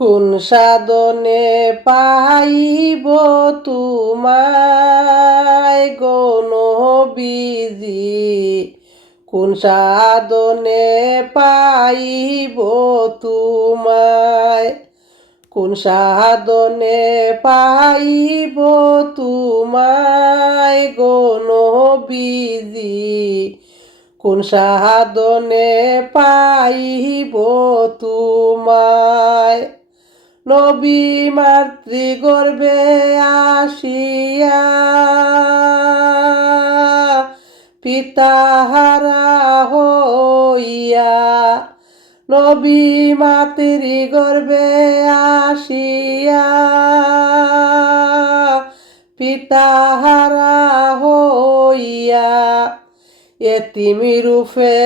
কোন সাধনে পাইব তোমায় গো নবীজি, কোন সাধনে পাইব তোমায়, কোন সাধনে পাইব তোমায় গো নবীজি, কোন সাধনে পাইব তোমায়। নবী মাতৃগর্ভে আসিয়া পিতাহারা হইয়া, নবী মাতৃগর্ভে আসিয়া পিতাহারা হইয়া, এতিমি রূপে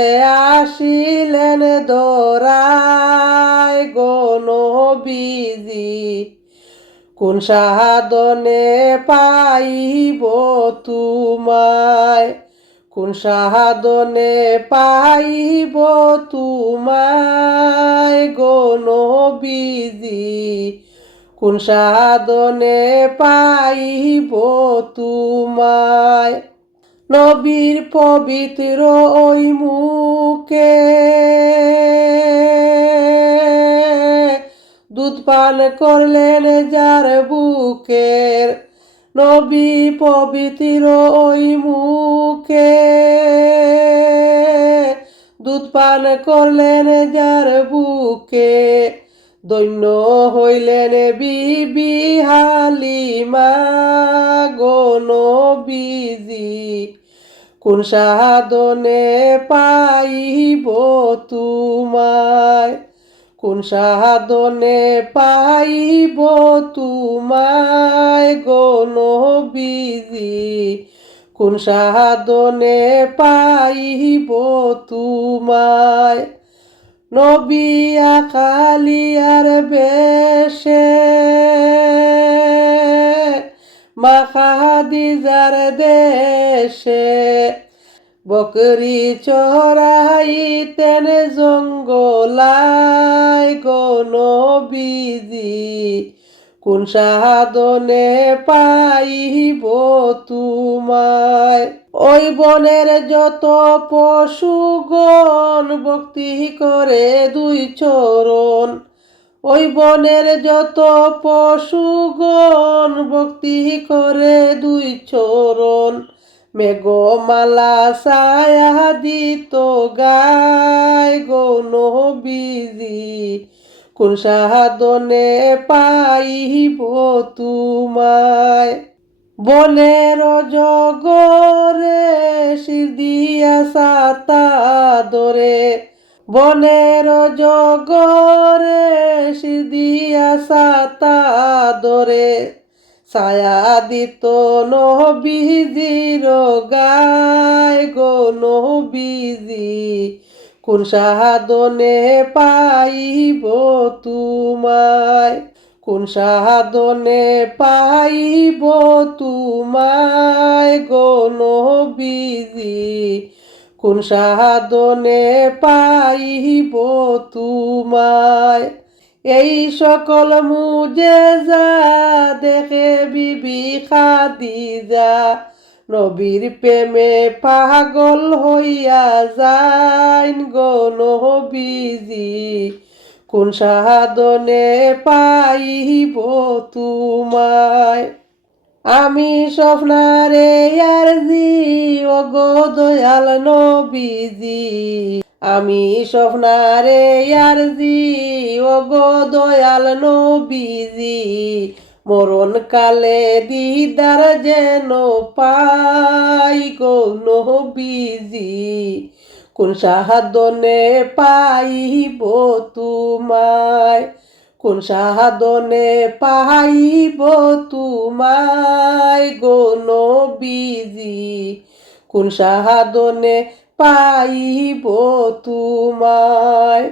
আসিলেন ধরায় গো নবীজি, কোন সাধনে পাইব তোমায়, কোন সাধনে পাইব তোমায় গো নবীজি, কোন সাধনে পাইব তোমায়। নবীর পবিত্র ওই মুখে দুধ পান করলেন যার বুকের, নবী পবিত্র ওই মুখে দুধ পান করলেন যার বুকে, ধন্য হইলেন বিবি হালিমা গো নবীজি, কোন সাধনে পাইব তোমায়, কোন সাধনে পাইব তোমায় গো নবীজি, কোন সাধনে পাইব তোমায়। নবী আকালিয়ার বেশে মা খাদিজার দেশে বকরি চড়াইতেন জঙ্গলায় গো নবীজি, কোন সাধনে পাইব তোমায়। ওই বনের যত পশুগণ ভক্তি করে দুই চরণ, ওই বনের যত পশুগণ ভক্তি করে দুই চরণ, মেঘমালা ছায়া দিত গায় গো নবীজি, কোন সাধনে পাইব তোমায়। বনের জগরে শির দিয়া সাতা ধরে, বনের জগরে শির দিয়া সাতা ধরে, ছায়া দিত নবীজির গায় গো নবীজি, কোন সাধনে পাইব তোমায়, কোন সাধনে পাইব তোমায় গো নবীজি, কোন সাধনে পাইব তোমায়। এই সকল মুজেজা দেখে বিবি খাদিজা নবীর প্রেমে পাগল হইয়া যাইন গো নবীজি, কোন সাধনে পাইব তোমায়। আমি স্বপ্নারে আরজি ও গো দয়াল নবীজি, আমি স্বপ্নারে আরজি ও গো দয়াল নবীজি, মরণ কালে দিদার যেন পাই গো নবীজি, কোন সাধনে পাইব তোমায়, কোন সাধনে পাইব তোমায় গো নবীজি, কোন সাধনে পাইব তোমায়।